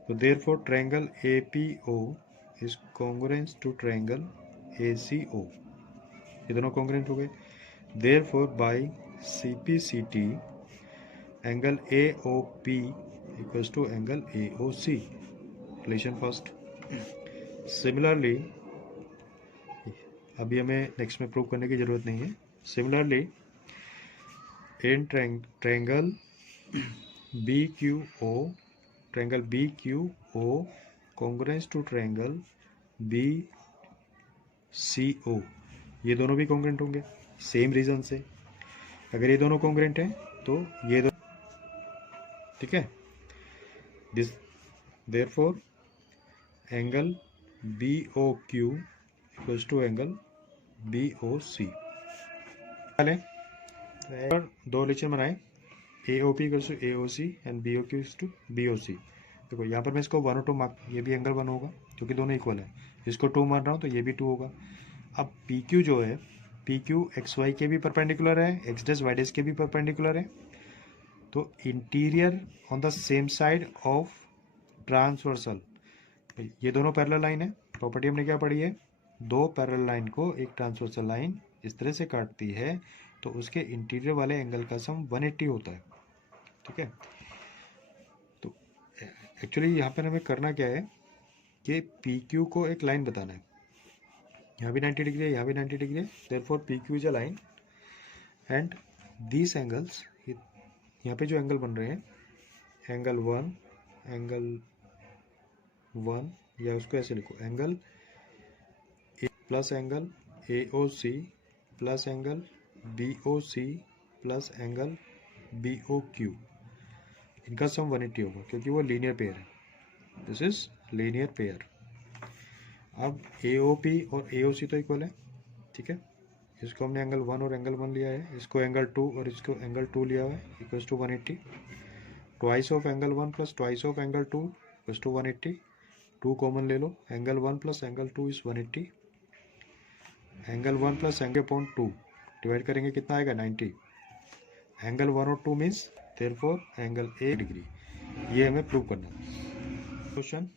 तो therefore triangle A P O is congruent to triangle A C O, ये दोनों कॉन्ग्रुएंट हो गए। Therefore by C P C T angle A O P equals to angle A O C, relation first. Similarly अभी हमें next में prove करने की ज़रूरत नहीं है। Similarly in triangle B Q O, triangle B Q O congruent to triangle B C O, ये दोनों भी कॉन्ग्रुएंट होंगे सेम रीजन से, अगर ये दोनों कॉन्ग्रुएंट हैं तो ये दो, ठीक है। This therefore angle B O Q equals to angle B O C. पहले दो रिलेशन बनाए, A O P equals to A O C and B O Q equals to B O C. देखो यहाँ पर मैं इसको 1 और 2 मार्क, ये भी एंगल 1 होगा क्योंकि दोनों इक्वल है, इसको 2 मान रहा हूँ तो ये भी 2 होगा। अब पी क्यू जो है, पी क्यू एक्स वाई के भी परपेंडिकुलर है, एक्स डैश वाई डैश के भी परपेंडिकुलर है, तो interior on the same side of transversal, ये दोनों पैरेलल लाइन है। प्रॉपर्टी हमने क्या पढ़ी है, दो पैरेलल लाइन को एक ट्रांसवर्सल लाइन इस तरह से काटती है तो उसके इंटीरियर वाले एंगल का सम 180 होता है, ठीक है। तो एक्चुअली यहाँ पर हमें करना क्या है कि पी क्यू को एक लाइन बताना है, यहाँ भी 90 डिग्री है, यहाँ भी 90 डिग्री है, therefore P Q is a line and these angles, यहाँ पे जो एंगल बन रहे हैं, एंगल 1 या उसको ऐसे लिखो, angle plus angle A O C plus angle B O C plus angle B O Q, इनका सम 180 होगा क्योंकि वो लीनियर पेयर है, दिस इज लीनियर पेयर। अब ए ओ पी और ए ओ सी तो इक्वल है, ठीक है, इसको हमने एंगल 1 और एंगल 1 लिया है, इसको एंगल 2 और इसको एंगल 2 लिया हुआ है, equals to 180, twice of angle 1 plus twice of angle 2 equals to 180, 2 common ले लो, angle 1 plus angle 2 is 180, angle 1 plus angle upon 2 divide करेंगे कितना आएगा 90, एंगल 1 और 2 मीन्स देयरफॉर एंगल 1 डिग्री, ये हमें प्रूव करना है। क्वेश्चन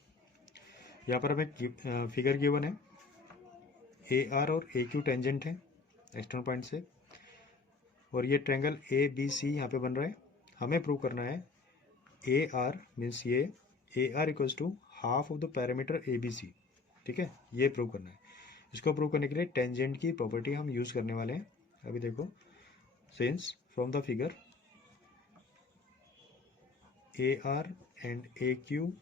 यहाँ पर हमें फिगर गिवन है, ए आर और ए क्यू टेंजेंट है एक्सटर्नल पॉइंट से, और ये ट्रायंगल ए बी सी यहाँ पे बन रहा है, हमें प्रूव करना है ए आर मीन्स ये A R equals to half of the parameter A B C, ठीक है, ये प्रूव करना है। इसको प्रूव करने के लिए टेंजेंट की प्रॉपर्टी हम यूज़ करने वाले हैं। अभी देखो, since from the figure A R and A Q,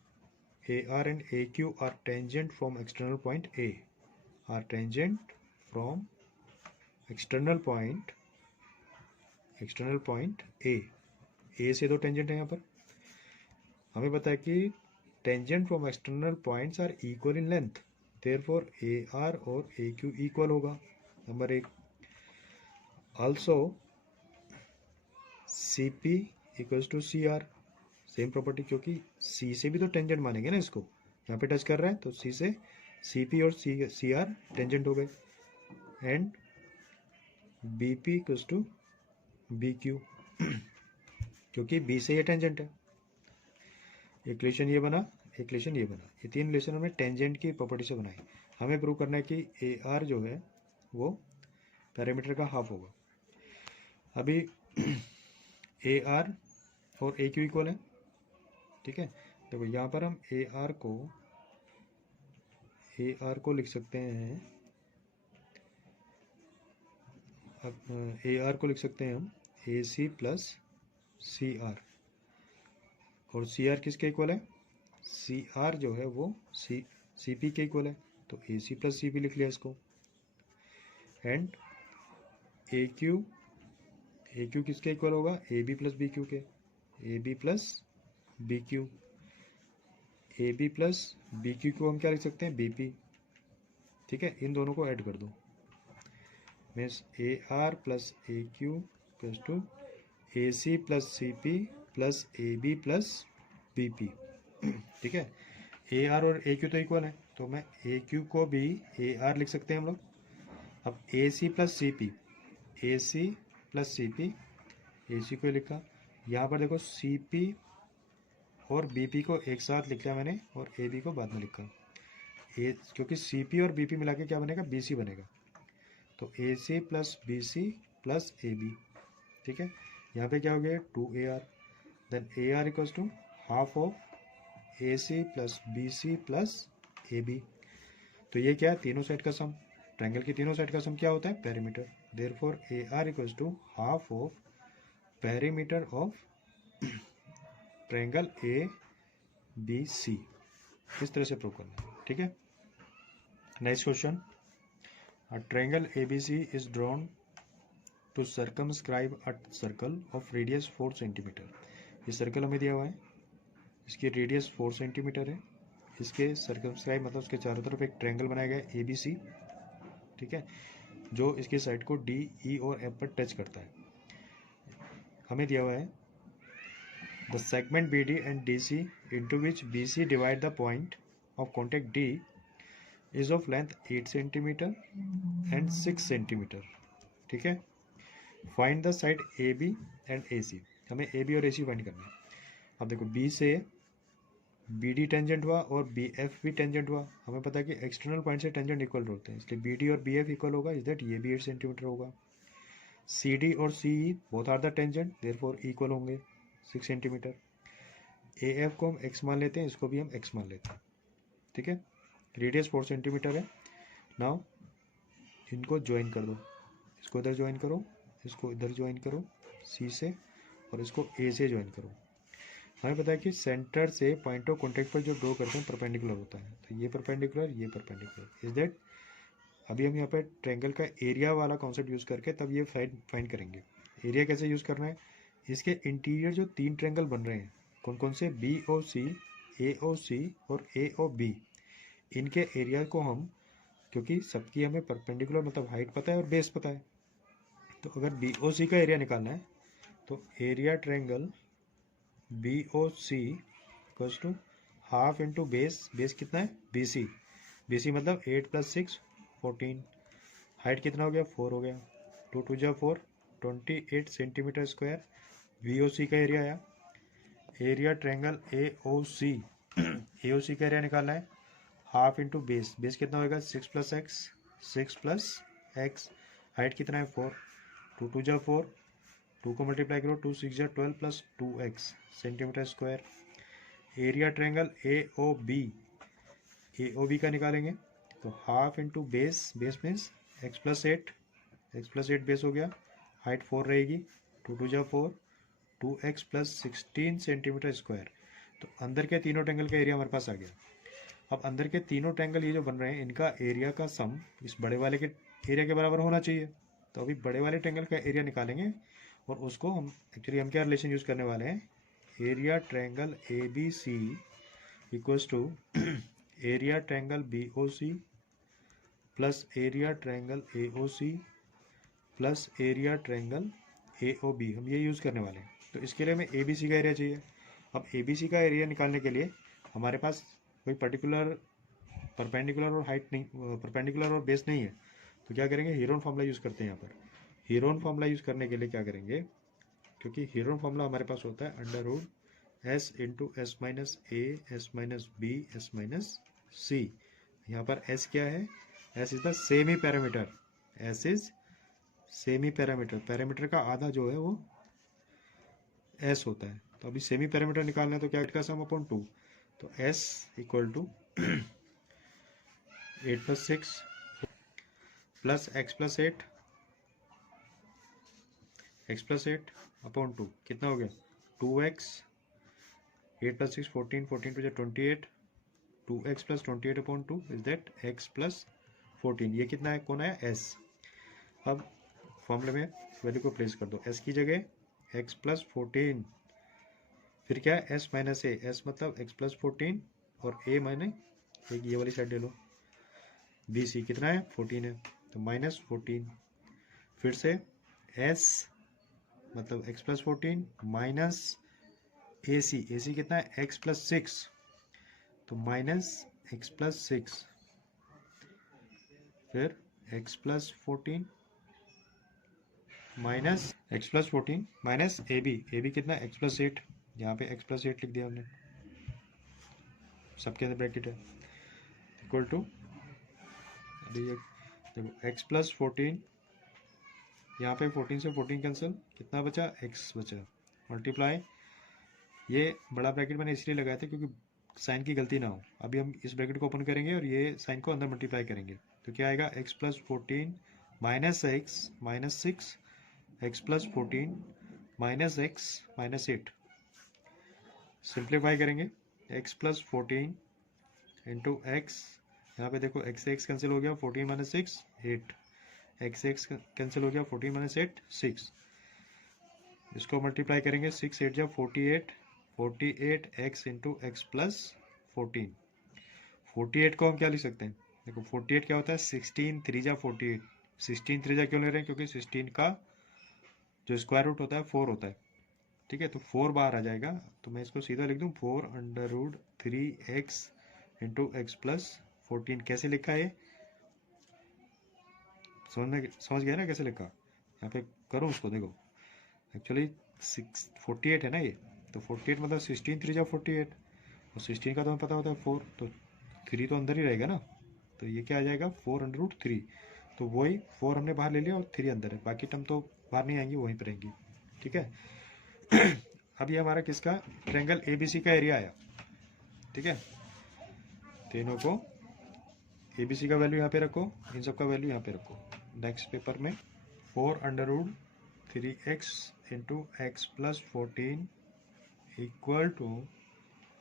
A R and A Q are tangent from external point A, are tangent from external point A से दो टेंजेंट है यहाँ पर, हमें पता है कि tangent from external points are equal in length, therefore A R और ए क्यू इक्वल होगा। Number 1, also C P equals to C R, same property, क्योंकि सी से भी तो टेंजेंट मानेंगे ना इसको, यहाँ पे टच कर रहा है तो सी से सी पी और सी आर टेंजेंट हो गए। And B P equals to B Q क्योंकि बी से ये टेंजेंट है। इक्वेशन ये बना, इक्वेशन ये बना, ये तीन रिलेशन हमने टेंजेंट की प्रॉपर्टी से बनाई। हमें प्रूव करना है कि ए आर जो है वो पैरामीटर का हाफ होगा। अभी ए आर और ए क्यू इक्वल है, ठीक है। देखो यहाँ पर हम ए आर को लिख सकते हैं, अब ए आर को लिख सकते हैं हम ए सी प्लस सी आर, और सी आर किसके इक्वल है, सी आर जो है वो सी पी के इक्वल है, तो A C plus C P लिख लिया इसको। एंड ए क्यू किसके इक्वल होगा, A B plus B Q के, A B plus B Q, A B plus B Q को हम क्या लिख सकते हैं, बी पी, ठीक है। इन दोनों को ऐड कर दो, means A R plus A Q plus two A C plus C P plus A B plus B P, ठीक है। ए आर और ए क्यू तो इक्वल है, तो मैं ए क्यू को भी ए आर लिख सकते हैं हम लोग। अब ए सी प्लस सी पी, ए सी प्लस सी पी, ए सी को लिखा, यहाँ पर देखो सी पी और बी पी को एक साथ लिख लिया मैंने, और ए बी को बाद में लिखा, क्योंकि सी पी और बी पी मिला के क्या बनेगा, बी सी बनेगा, तो A C plus B C plus A B, ठीक है। यहाँ पे क्या हो गया, 2AR, then A R equals to half of A C plus B C plus A B. तो ये क्या है, तीनों साइड का सम, ट्रायंगल की तीनों साइड का सम क्या होता है, perimeter. Therefore A R equals to half of perimeter of triangle A B C. इस तरह से प्रूव करना है, ठीक है। Next question, a triangle ABC is drawn to circumscribe a circle of radius 4 centimetre. ये सर्कल हमें दिया हुआ है, इसकी रेडियस 4 सेंटीमीटर है, इसके सर्कमस्क्राइब मतलब उसके चारों तरफ एक ट्रायंगल बनाया गया है ABC, ठीक है, जो इसकी साइड को D, E और F पर टच करता है। हमें दिया हुआ है the segment BD and DC into which BC divide the point of contact D is of length 8 centimetre and 6 centimetre, ठीक है। Find the side AB and AC, हमें AB और AC फाइंड करना है। अब देखो B से BD टेंजेंट हुआ और BF भी टेंजेंट हुआ, हमें पता है कि एक्सटर्नल पॉइंट से टेंजेंट इक्वल होते हैं, इसलिए BD और BF इक्वल होगा, इज दैट ये भी 8 सेंटीमीटर होगा। CD और CE both are the tangent, therefore equal होंगे 6 सेंटीमीटर। AF को हम x मान लेते हैं, इसको भी हम x मान लेते हैं, ठीक है। रेडियस 4 सेंटीमीटर है। नाउ इनको ज्वाइन कर दो, इसको इधर ज्वाइन करो, इसको इधर ज्वाइन करो C से, और इसको A से ज्वाइन करो। हमें पता है कि सेंटर से पॉइंट ऑफ कॉन्टैक्ट पर जो ड्रॉ करते हैं परपेंडिकुलर होता है, तो ये परपेंडिकुलर, ये परपेंडिकुलर, इज दैट अभी हम यहाँ पर ट्रायंगल का एरिया वाला कॉन्सेप्ट यूज़ करके तब ये फाइंड करेंगे। एरिया कैसे यूज़ करना है, इसके इंटीरियर जो 3 ट्रायंगल बन रहे हैं, कौन कौन से, BOC, AOC और AOB, इनके एरिया को हम, क्योंकि सबकी हमें परपेंडिकुलर मतलब हाइट पता है और बेस पता है, तो अगर BOC का एरिया निकालना है तो area triangle BOC equals to half into base, base कितना है, BC, BC मतलब 8 + 6 14, हाइट कितना हो गया, 4 हो गया, 2 × 2 = 4, 28 सेंटीमीटर स्क्वायर। BOC का एरिया आया। एरिया ट्रायंगल AOC, AOC का एरिया निकालना है, हाफ इंटू बेस, बेस कितना होगा, 6 + x, 6 + x, हाइट कितना है, 4, 2 × 2 = 4, 2 को मल्टीप्लाई करो, 2 × 6 = 12 + 2x centimetre square. Area triangle AOB का निकालेंगे, तो half into base, base means x + 8, x + 8 base हो गया, हाइट 4 रहेगी, 2 × 2 = 4, 2x + 16 सेंटीमीटर स्क्वायर। तो अंदर के तीनों ट्रायंगल का एरिया हमारे पास आ गया। अब अंदर के तीनों ट्रायंगल ये जो बन रहे हैं, इनका एरिया का सम इस बड़े वाले के एरिया के बराबर होना चाहिए। तो अभी बड़े वाले ट्रायंगल का एरिया निकालेंगे, और उसको हम एक्चुअली हम क्या रिलेशन यूज़ करने वाले हैं, area triangle ABC equals to area triangle BOC plus area triangle A O C plus area triangle A O B, हम ये यूज़ करने वाले हैं। तो इसके लिए हमें ए बी सी का एरिया चाहिए। अब ए बी सी का एरिया निकालने के लिए हमारे पास कोई पर्टिकुलर परपेंडिकुलर और हाइट नहीं, परपेंडिकुलर और बेस नहीं है, तो क्या करेंगे, हीरोन फार्मूला यूज़ करते हैं। यहाँ पर हीरोन फार्मूला यूज़ करने के लिए क्या करेंगे, क्योंकि हीरोन फार्मूला हमारे पास होता है under root S into S minus A S minus B S minus C. यहाँ पर एस क्या है, S is the semi parameter, S is semi parameter, parameter का आधा जो है वो एस होता है। तो अभी सेमी पैरामीटर निकालना है तो क्या का सम अपॉन 2, तो S equal to 8 plus 6 plus x plus 8 upon 2 कितना हो गया 2x, 8 plus 6 14, 14 two 28, 2x plus 28 upon 2 is that x plus 14। ये कितना है, कौन आया, s। अब फॉर्मूले में वैल्यू को प्लेस कर दो, s की जगह x प्लस 14, फिर क्या है s माइनस ए, s मतलब x प्लस 14 और a माइने एक ये वाली साइड ले लो, बी सी कितना है 14 है, तो माइनस 14, फिर से s मतलब x प्लस 14 माइनस ए सी कितना है x प्लस 6, तो माइनस x प्लस 6, फिर x plus 14 minus x plus 14 minus A B कितना x प्लस 8, यहाँ पे x प्लस 8 लिख दिया हमने, सबके अंदर ब्रैकेट है, इक्वल टू देखो x प्लस 14, यहाँ पे 14 से 14 कैंसिल, कितना बचा x बचा, मल्टीप्लाई, ये बड़ा ब्रैकेट मैंने इसलिए लगाया था क्योंकि साइन की गलती ना हो। अभी हम इस ब्रैकेट को ओपन करेंगे और ये साइन को अंदर मल्टीप्लाई करेंगे, तो क्या आएगा x plus 14 minus x minus 6, x plus 14 minus x minus 8, simplify करेंगे, x प्लस 14 इंटू एक्स, यहाँ पे देखो x से x कैंसिल हो गया, 14 माइनस 6 8, x से x कैंसिल हो गया, 14 माइनस 8 6, इसको मल्टीप्लाई करेंगे, 6 8 जा 48, 48 x इंटू एक्स प्लस 14। 48 को हम क्या लिख सकते हैं, देखो 48 क्या होता है 16 3 जा 48, 16 3 जा क्यों ले रहे हैं, क्योंकि 16 का जो स्क्वायर रूट होता है 4 होता है, ठीक है, तो 4 बाहर आ जाएगा, तो मैं इसको सीधा लिख दूँ 4 under root 3x into x plus 14। कैसे लिखा है, समझ गया ना कैसे लिखा, यहाँ पे करूँ उसको, देखो एक्चुअली 48 है ना ये, तो 48 मतलब 16 3 जा 48, और 16 का तो हमें पता होता है 4, तो 3 तो अंदर ही रहेगा ना, तो ये क्या आ जाएगा 4 अंडर रूट 3, तो वही 4 हमने बाहर ले लिया और 3 अंदर है, बाकी टर्म तो बाहर नहीं आएंगी, वहीं पर रहेंगी, ठीक है। अब ये हमारा किसका ट्रायंगल ए बी सी का एरिया आया, ठीक है, तीनों को ए बी सी का वैल्यू यहाँ पे रखो, इन सब का वैल्यू यहाँ पे रखो। नेक्स्ट पेपर में 4 under root 3x into x plus 14 equal to,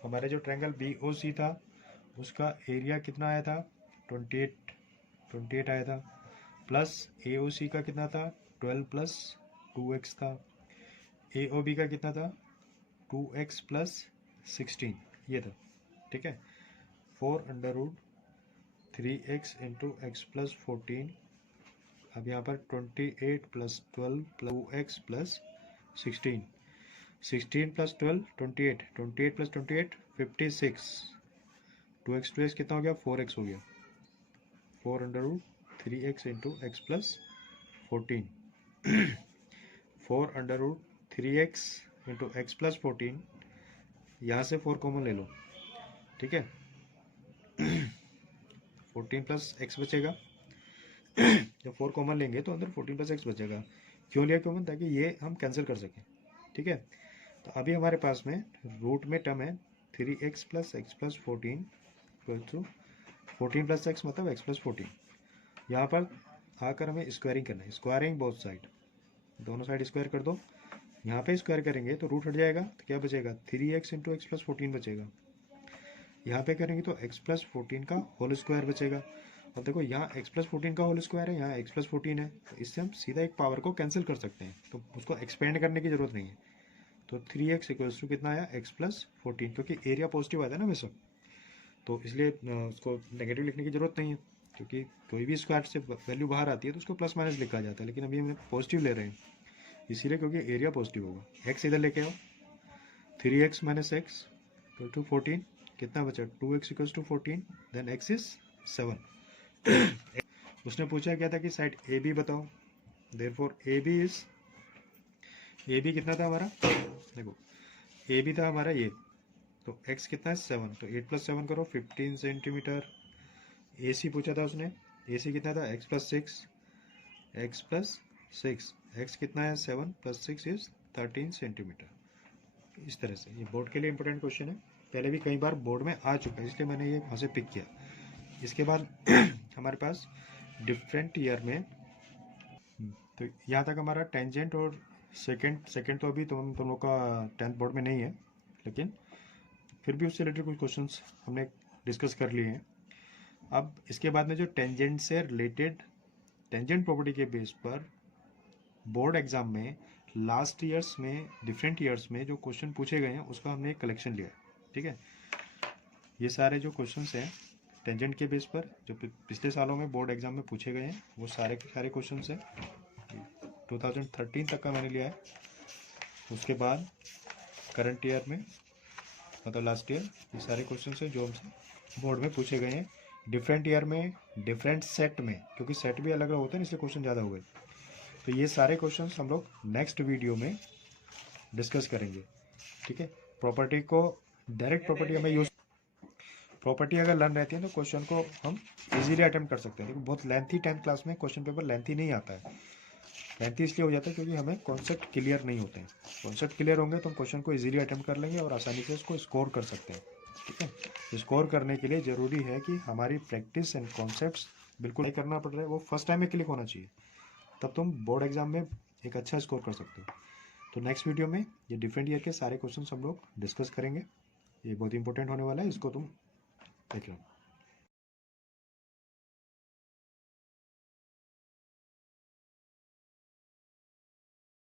हमारे जो ट्रायंगल बी ओ सी था उसका एरिया कितना आया था 28 आया था, प्लस ए ओ सी का कितना था 12 प्लस 2x था, ए ओ बी का कितना था 2x प्लस 16 ये था, ठीक है। 4 under root 3x into x plus 14, अब यहाँ पर 28 plus 12 plus 2x plus 16, 16 plus 12 28, 28 plus 28 56, 2x कितना हो गया 4x हो गया, 4 under root 3x into x plus 14, 4 under root 3x into x plus 14, यहाँ से 4 कॉमन ले लो, ठीक है, 14 प्लस एक्स बचेगा, जब 4 कॉमन लेंगे तो अंदर 14 प्लस एक्स बचेगा, क्यों लिया कॉमन, ताकि ये हम कैंसिल कर सकें, ठीक है। तो अभी हमारे पास में रूट में टर्म है 3x plus x plus 14 to 14 plus x मतलब एक्स प्लस 14, यहाँ पर आकर हमें स्क्वायरिंग करना है, स्क्वायरिंग बोथ साइड, दोनों साइड स्क्वायर कर दो, यहाँ पे स्क्वायर करेंगे तो रूट हट जाएगा, तो क्या बचेगा 3x इंटू एक्स प्लस 14 बचेगा, यहाँ पे करेंगे तो x प्लस 14 का होल स्क्वायर बचेगा। अब देखो यहाँ x प्लस 14 का होल स्क्वायर है, यहाँ x प्लस 14 है, तो इससे हम सीधा एक पावर को कैंसिल कर सकते हैं, तो उसको एक्सपेंड करने की जरूरत नहीं है, तो 3x इक्वल्स टू कितना आया x प्लस 14, क्योंकि एरिया पॉजिटिव आता है ना हमेशा, तो इसलिए उसको नेगेटिव लिखने की जरूरत नहीं है, क्योंकि कोई भी स्क्वायर से वैल्यू बाहर आती है तो उसको प्लस माइनस लिखा जाता है, लेकिन अभी हम पॉजिटिव ले रहे हैं इसीलिए क्योंकि एरिया पॉजिटिव होगा। एक्स इधर लेके आओ, 3x minus x equal to 14, कितना बचा 2x equal to 14, then x is 7। उसने पूछा क्या था कि साइड ए बी बताओ, देयरफॉर ए बी कितना था हमारा, देखो ए बी था हमारा ये, तो x कितना है 7, तो 8 + 7 करो 15 सेंटीमीटर। ए सी पूछा था उसने, ए सी कितना था x + 6, x कितना है 7 + 6 इज 13 सेंटीमीटर। इस तरह से ये बोर्ड के लिए इंपॉर्टेंट क्वेश्चन है, पहले भी कई बार बोर्ड में आ चुका है इसलिए मैंने ये वहाँ से पिक किया। इसके बाद हमारे पास डिफरेंट ईयर में, तो यहाँ तक हमारा टेंजेंट और सेकंड तो अभी तुम लोग का 10th बोर्ड में नहीं है, लेकिन फिर भी उससे रिलेटेड कुछ क्वेश्चंस हमने डिस्कस कर लिए हैं। अब इसके बाद में जो टेंजेंट से रिलेटेड टेंजेंट प्रॉपर्टी के बेस पर बोर्ड एग्जाम में लास्ट ईयर्स में डिफरेंट ईयर्स में जो क्वेश्चन पूछे गए हैं उसका हमने एक कलेक्शन लिया है, ठीक है। ये सारे जो क्वेश्चंस हैं टेंजेंट के बेस पर जो पिछले सालों में बोर्ड एग्जाम में पूछे गए हैं वो सारे के सारे क्वेश्चंस हैं। 2013 तक का मैंने लिया है, उसके बाद करंट ईयर में मतलब लास्ट ईयर ये सारे क्वेश्चंस हैं जो हमसे बोर्ड में पूछे गए हैं। डिफरेंट ईयर में डिफरेंट सेट में, क्योंकि सेट भी अलग अलग होते हैं इसलिए क्वेश्चन ज़्यादा हो गए, तो ये सारे क्वेश्चंस हम लोग नेक्स्ट वीडियो में डिस्कस करेंगे, ठीक है। प्रॉपर्टी को डायरेक्ट प्रॉपर्टी हमें यूज, प्रॉपर्टी अगर लर्न रहती है तो क्वेश्चन को हम इजीली अटेम्प्ट कर सकते हैं, लेकिन बहुत लेंथी 10th क्लास में क्वेश्चन पेपर लेंथी नहीं आता है। लेंथी इसलिए हो जाता है क्योंकि हमें कॉन्सेप्ट क्लियर नहीं होते हैं। कॉन्सेप्ट क्लियर होंगे तो हम क्वेश्चन को इजीली अटेम्प्ट कर लेंगे और आसानी से उसको स्कोर कर सकते हैं, ठीक है। स्कोर करने के लिए ज़रूरी है कि हमारी प्रैक्टिस एंड कॉन्सेप्ट्स बिल्कुल नहीं करना पड़ रहा है, वो फर्स्ट टाइम में क्लिक होना चाहिए, तब तुम बोर्ड एग्जाम में एक अच्छा स्कोर कर सकते हो। तो नेक्स्ट वीडियो में ये डिफरेंट ईयर के सारे क्वेश्चन हम लोग डिस्कस करेंगे, ये बहुत इंपॉर्टेंट होने वाला है, इसको तुम देख लो।